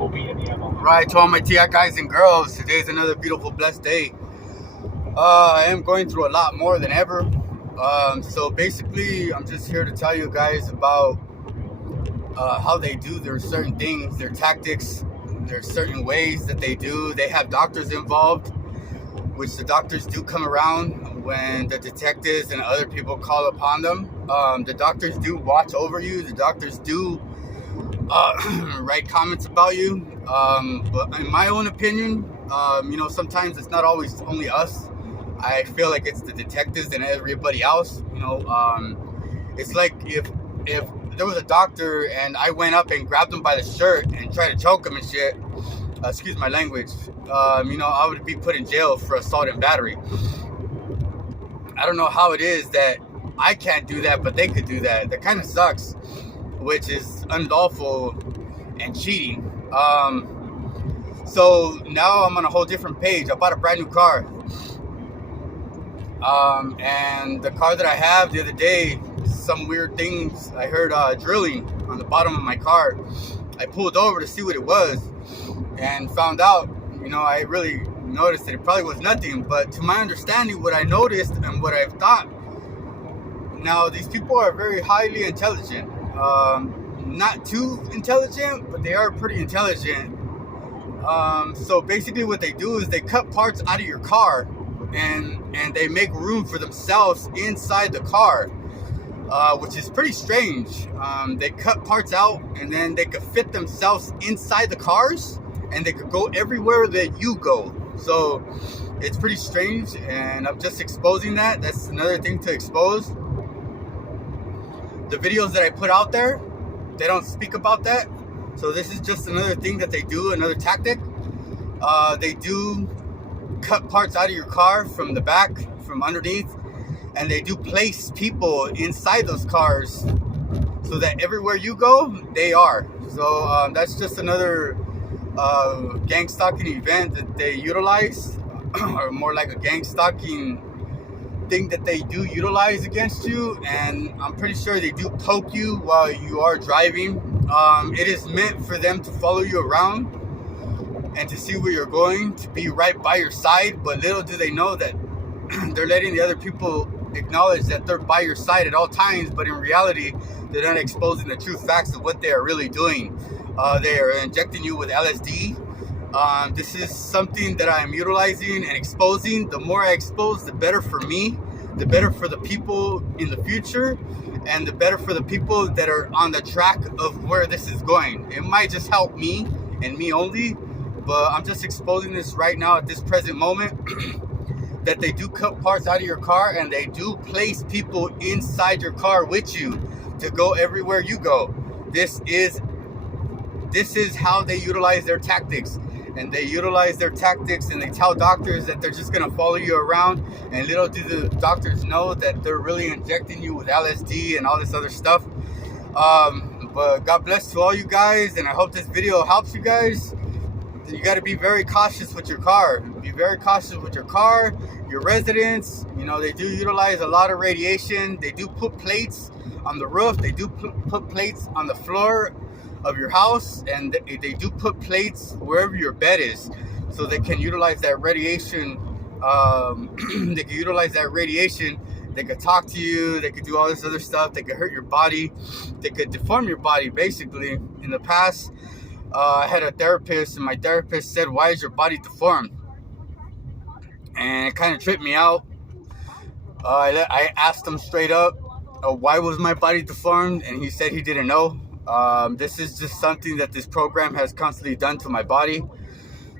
Right, to all my TI guys and girls, today's another beautiful, blessed day. I am going through a lot more than ever. So basically, I'm just here to tell you guys about how they do their certain things, their tactics, their certain ways that they do. They have doctors involved, which the doctors do come around when the detectives and other people call upon them. The doctors do watch over you. The doctors do write comments about you. But in my own opinion, sometimes it's not always only us. I feel like it's the detectives and everybody else. It's like if there was a doctor and I went up and grabbed him by the shirt and tried to choke him and shit, excuse my language, I would be put in jail for assault and battery. I don't know how it is that I can't do that, but they could do that. That kind of sucks, which is unlawful and cheating. So now I'm on a whole different page. I bought a brand new car. And the car that I have the other day, some weird things, I heard drilling on the bottom of my car. I pulled over to see what it was and found out, I really noticed that it probably was nothing. But to my understanding, what I noticed and what I've thought, now these people are very highly intelligent. Not too intelligent, but they are pretty intelligent. So basically what they do is they cut parts out of your car and they make room for themselves inside the car, which is pretty strange. They cut parts out and then they could fit themselves inside the cars and they could go everywhere that you go. So it's pretty strange, and I'm just exposing that. That's another thing to expose. The videos that I put out there, they don't speak about that. So this is just another thing that they do, another tactic. They do cut parts out of your car from the back, from underneath, and they do place people inside those cars so that everywhere you go, they are. So that's just another gang stalking event that they utilize, or more like a gang stalking thing that they do utilize against you. And I'm pretty sure they do poke you while you are driving. It is meant for them to follow you around and to see where you're going, to be right by your side. But little do they know that they're letting the other people acknowledge that they're by your side at all times, but in reality they're not exposing the true facts of what they are really doing. They are injecting you with LSD. This is something that I am utilizing and exposing. The more I expose, the better for me, the better for the people in the future, and the better for the people that are on the track of where this is going. It might just help me and me only, but I'm just exposing this right now at this present moment. That they do cut parts out of your car and they do place people inside your car with you to go everywhere you go. This is how they utilize their tactics. And they utilize their tactics and they tell doctors that they're just gonna follow you around, and little do the doctors know that they're really injecting you with LSD and all this other stuff. But God bless to all you guys, and I hope this video helps you guys. You got to be very cautious with your car. Be very cautious with your car, your residence. They do utilize a lot of radiation. They do put plates on the roof. They do put plates on the floor of your house, and they do put plates wherever your bed is, so they can utilize that radiation. They can utilize that radiation. They could talk to you. They could do all this other stuff. They could hurt your body. They could deform your body, basically. In the past, I had a therapist, and my therapist said, "Why is your body deformed?" And it kind of tripped me out. I asked him straight up, why was my body deformed? And he said he didn't know. This is just something that this program has constantly done to my body.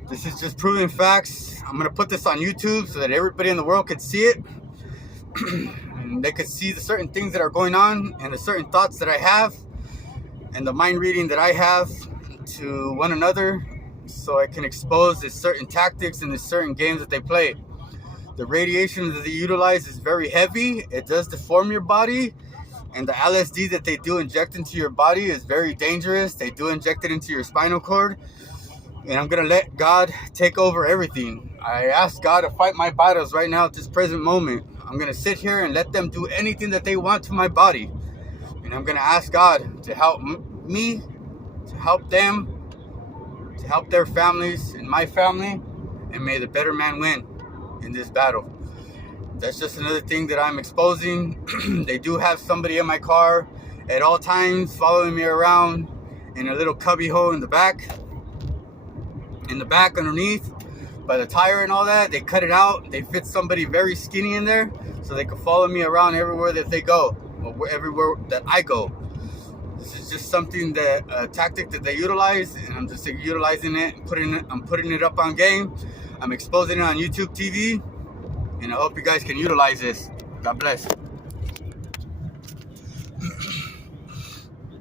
This is just proving facts. I'm going to put this on YouTube so that everybody in the world could see it. And they could see the certain things that are going on and the certain thoughts that I have and the mind reading that I have to one another, so I can expose the certain tactics and the certain games that they play. The radiation that they utilize is very heavy. It does deform your body. And the LSD that they do inject into your body is very dangerous. They do inject it into your spinal cord. And I'm going to let God take over everything. I ask God to fight my battles right now at this present moment. I'm going to sit here and let them do anything that they want to my body. And I'm going to ask God to help me, to help them, to help their families and my family, and may the better man win in this battle. That's just another thing that I'm exposing. They do have somebody in my car at all times following me around in a little cubby hole in the back underneath by the tire and all that. They cut it out. They fit somebody very skinny in there so they can follow me around everywhere that they go, or everywhere that I go. This is just something that a tactic that they utilize, and I'm just utilizing it and I'm putting it up on game. I'm exposing it on YouTube TV, and I hope you guys can utilize this. God bless.